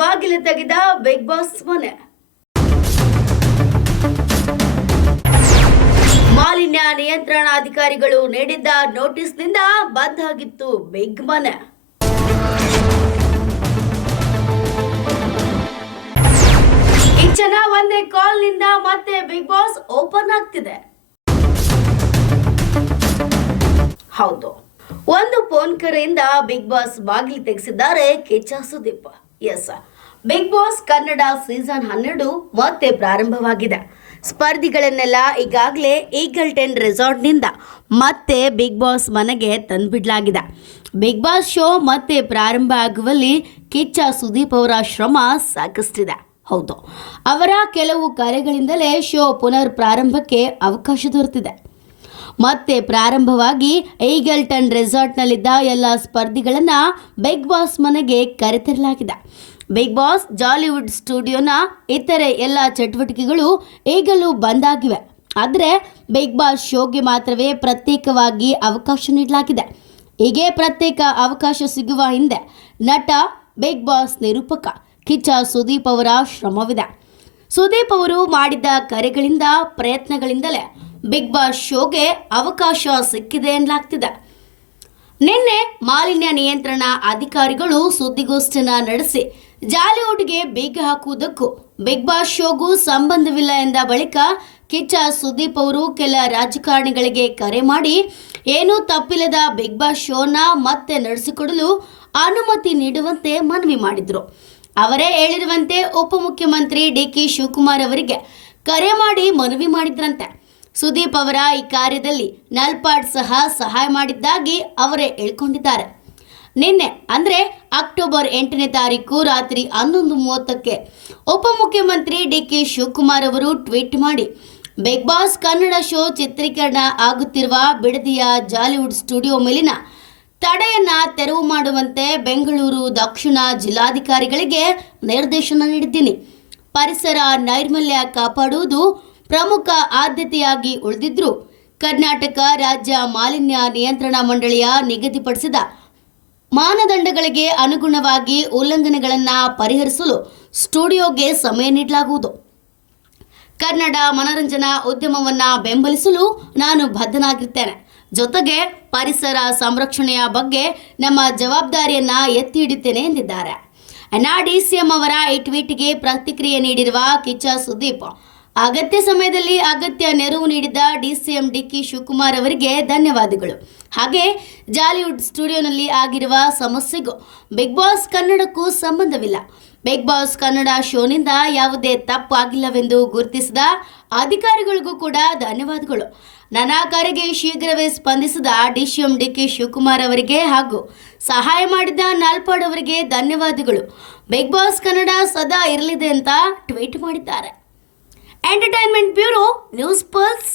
ಬಾಗಿಲು ತೆಗೆದ big boss ಮನೆ. ಮಾಲಿನ್ಯ ನಿಯಂತ್ರಣಾಧಿಕಾರಿಗಳು ನೀಡಿದ್ದ ನೋಟಿಸ್ನಿಂದ ಬಂದ್ ಆಗಿತ್ತು ಬಿಗ್ ಮನೆ. ಕಿಚ್ಚನ ಒಂದೇ ಕಾಲ್ನಿಂದ ಮತ್ತೆ ಬಿಗ್ ಬಾಸ್ ಓಪನ್ ಆಗ್ತಿದೆ. ಹೌದು, ಒಂದು ಫೋನ್ ಕರೆಯಿಂದ ಬಿಗ್ ಬಾಸ್ ಬಾಗಿಲು ತೆಗೆಸಿದ್ದಾರೆ Kichcha Sudeep. Yes, big boss Kannada season 12 ಮತ್ತೆ ಪ್ರಾರಂಭವಾಗಿದೆ. ಸ್ಪರ್ಧಿಗಳನ್ನೆಲ್ಲ ಈಗಾಗಲೇ ಈಗಲ್ಟನ್ ರೆಸಾರ್ಟ್ನಿಂದ ಮತ್ತೆ ಬಿಗ್ ಬಾಸ್ ಮನೆಗೆ ತಂದುಬಿಡಲಾಗಿದೆ. ಬಿಗ್ ಬಾಸ್ ಶೋ ಮತ್ತೆ ಪ್ರಾರಂಭ ಆಗುವಲ್ಲಿ ಕಿಚ್ಚ ಸುದೀಪ್ ಅವರ ಶ್ರಮ ಸಾಕಷ್ಟಿದೆ. ಹೌದು, ಅವರ ಕೆಲವು ಕರೆಗಳಿಂದಲೇ ಶೋ ಪುನರ್ ಪ್ರಾರಂಭಕ್ಕೆ ಅವಕಾಶ ದೊರೆತಿದೆ. ಮತ್ತೆ ಪ್ರಾರಂಭವಾಗಿ ಈಗಲ್ಟನ್ ರೆಸಾರ್ಟ್ನಲ್ಲಿದ್ದ ಎಲ್ಲ ಸ್ಪರ್ಧಿಗಳನ್ನು ಬಿಗ್ ಬಾಸ್ ಮನೆಗೆ ಕರೆತರಲಾಗಿದೆ. ಬಿಗ್ ಬಾಸ್ ಜಾಲಿವುಡ್ ಸ್ಟುಡಿಯೋನ ಇತರೆ ಎಲ್ಲ ಚಟುವಟಿಕೆಗಳು ಈಗಲೂ ಬಂದಾಗಿವೆ. ಆದರೆ ಬಿಗ್ ಬಾಸ್ ಶೋಗೆ ಮಾತ್ರವೇ ಪ್ರತ್ಯೇಕವಾಗಿ ಅವಕಾಶ ನೀಡಲಾಗಿದೆ. ಹೀಗೆ ಪ್ರತ್ಯೇಕ ಅವಕಾಶ ಸಿಗುವ ಹಿಂದೆ ನಟ, ಬಿಗ್ ಬಾಸ್ ನಿರೂಪಕ ಕಿಚ್ಚ ಸುದೀಪ್ ಅವರ ಶ್ರಮವಿದೆ. ಸುದೀಪ್ ಅವರು ಮಾಡಿದ ಕರೆಗಳಿಂದ, ಪ್ರಯತ್ನಗಳಿಂದಲೇ ಬಿಗ್ ಬಾಸ್ ಶೋಗೆ ಅವಕಾಶ ಸಿಕ್ಕಿದೆ ಎನ್ನಲಾಗ್ತಿದೆ. ನಿನ್ನೆ ಮಾಲಿನ್ಯ ನಿಯಂತ್ರಣ ಅಧಿಕಾರಿಗಳು ಸುದ್ದಿಗೋಷ್ಠಿಯನ್ನು ನಡೆಸಿ ಜಾಲಿವುಡ್ಗೆ ಬೀಗ ಹಾಕುವುದಕ್ಕೂ ಬಿಗ್ ಬಾಸ್ ಶೋಗೂ ಸಂಬಂಧವಿಲ್ಲ ಎಂದ ಬಳಿಕ ಕಿಚ್ಚ ಸುದೀಪ್ ಅವರು ಕೆಲ ರಾಜಕಾರಣಿಗಳಿಗೆ ಕರೆ ಮಾಡಿ ಏನೂ ತಪ್ಪಿಲ್ಲದ ಬಿಗ್ ಬಾಸ್ ಶೋನ ಮತ್ತೆ ನಡೆಸಿಕೊಡಲು ಅನುಮತಿ ನೀಡುವಂತೆ ಮನವಿ ಮಾಡಿದರು. ಅವರೇ ಹೇಳಿರುವಂತೆ ಉಪಮುಖ್ಯಮಂತ್ರಿ ಡಿ.ಕೆ. ಶಿವಕುಮಾರ್ ಅವರಿಗೆ ಕರೆ ಮಾಡಿ ಮನವಿ ಮಾಡಿದ್ರಂತೆ. ಸುದೀಪ್ ಅವರ ಈ ಕಾರ್ಯದಲ್ಲಿ ನಲ್ಪಾಡ್ ಸಹಾಯ ಮಾಡಿದ್ದಾಗಿ ಅವರೇ ಹೇಳ್ಕೊಂಡಿದ್ದಾರೆ. ನಿನ್ನೆ ಅಂದರೆ ಅಕ್ಟೋಬರ್ 8ನೇ ತಾರೀಕು ರಾತ್ರಿ 11:30ಕ್ಕೆ ಉಪಮುಖ್ಯಮಂತ್ರಿ ಡಿ.ಕೆ. ಶಿವಕುಮಾರ್ ಅವರು ಟ್ವೀಟ್ ಮಾಡಿ ಬಿಗ್ ಬಾಸ್ ಕನ್ನಡ ಶೋ ಚಿತ್ರೀಕರಣ ಆಗುತ್ತಿರುವ ಬಿಡದಿಯ ಜಾಲಿವುಡ್ ಸ್ಟುಡಿಯೋ ಮೇಲಿನ ತಡೆಯನ್ನ ತೆರವು ಮಾಡುವಂತೆ ಬೆಂಗಳೂರು ದಕ್ಷಿಣ ಜಿಲ್ಲಾಧಿಕಾರಿಗಳಿಗೆ ನಿರ್ದೇಶನ ನೀಡಿದ್ದೀನಿ. ಪರಿಸರ ನೈರ್ಮಲ್ಯ ಕಾಪಾಡುವುದು ಪ್ರಮುಖ ಆದ್ಯತೆಯಾಗಿ ಉಳಿದಿದ್ದರೂ ಕರ್ನಾಟಕ ರಾಜ್ಯ ಮಾಲಿನ್ಯ ನಿಯಂತ್ರಣ ಮಂಡಳಿಯ ನಿಗದಿಪಡಿಸಿದ ಮಾನದಂಡಗಳಿಗೆ ಅನುಗುಣವಾಗಿ ಉಲ್ಲಂಘನೆಗಳನ್ನು ಪರಿಹರಿಸಲು ಸ್ಟುಡಿಯೋಗೆ ಸಮಯ ನೀಡಲಾಗುವುದು. ಕನ್ನಡ ಮನರಂಜನಾ ಉದ್ಯಮವನ್ನು ಬೆಂಬಲಿಸಲು ನಾನು ಬದ್ಧನಾಗಿರ್ತೇನೆ. ಜೊತೆಗೆ ಪರಿಸರ ಸಂರಕ್ಷಣೆಯ ಬಗ್ಗೆ ನಮ್ಮ ಜವಾಬ್ದಾರಿಯನ್ನ ಎತ್ತಿ ಹಿಡಿತೇನೆ ಎಂದಿದ್ದಾರೆ. ಡಿಸಿಎಂ ಅವರ ಈ ಟ್ವೀಟ್ಗೆ ಪ್ರತಿಕ್ರಿಯೆ ನೀಡಿರುವ ಕಿಚ್ಚ ಸುದೀಪ್, ಅಗತ್ಯ ಸಮಯದಲ್ಲಿ ಅಗತ್ಯ ನೆರವು ನೀಡಿದ ಡಿಸಿಎಂ ಡಿ.ಕೆ. ಶಿವಕುಮಾರ್ ಅವರಿಗೆ ಧನ್ಯವಾದಗಳು. ಹಾಗೆ ಜಾಲಿವುಡ್ ಸ್ಟುಡಿಯೋನಲ್ಲಿ ಆಗಿರುವ ಸಮಸ್ಯೆಗೂ ಬಿಗ್ ಬಾಸ್ ಕನ್ನಡಕ್ಕೂ ಸಂಬಂಧವಿಲ್ಲ. ಬಿಗ್ ಬಾಸ್ ಕನ್ನಡ ಶೋನಿಂದ ಯಾವುದೇ ತಪ್ಪು ಆಗಿಲ್ಲವೆಂದು ಗುರುತಿಸಿದ ಅಧಿಕಾರಿಗಳಿಗೂ ಕೂಡ ಧನ್ಯವಾದಗಳು. ನನ್ನ ಕರೆಗೆ ಶೀಘ್ರವೇ ಸ್ಪಂದಿಸಿದ ಡಿಸಿಎಂ ಡಿ.ಕೆ. ಶಿವಕುಮಾರ್ ಅವರಿಗೆ ಹಾಗೂ ಸಹಾಯ ಮಾಡಿದ ನಲ್ಪಾಡ್ ಅವರಿಗೆ ಧನ್ಯವಾದಗಳು. ಬಿಗ್ ಬಾಸ್ ಕನ್ನಡ ಸದಾ ಇರಲಿದೆ ಅಂತ ಟ್ವೀಟ್ ಮಾಡಿದ್ದಾರೆ. Entertainment bureau, news pulse.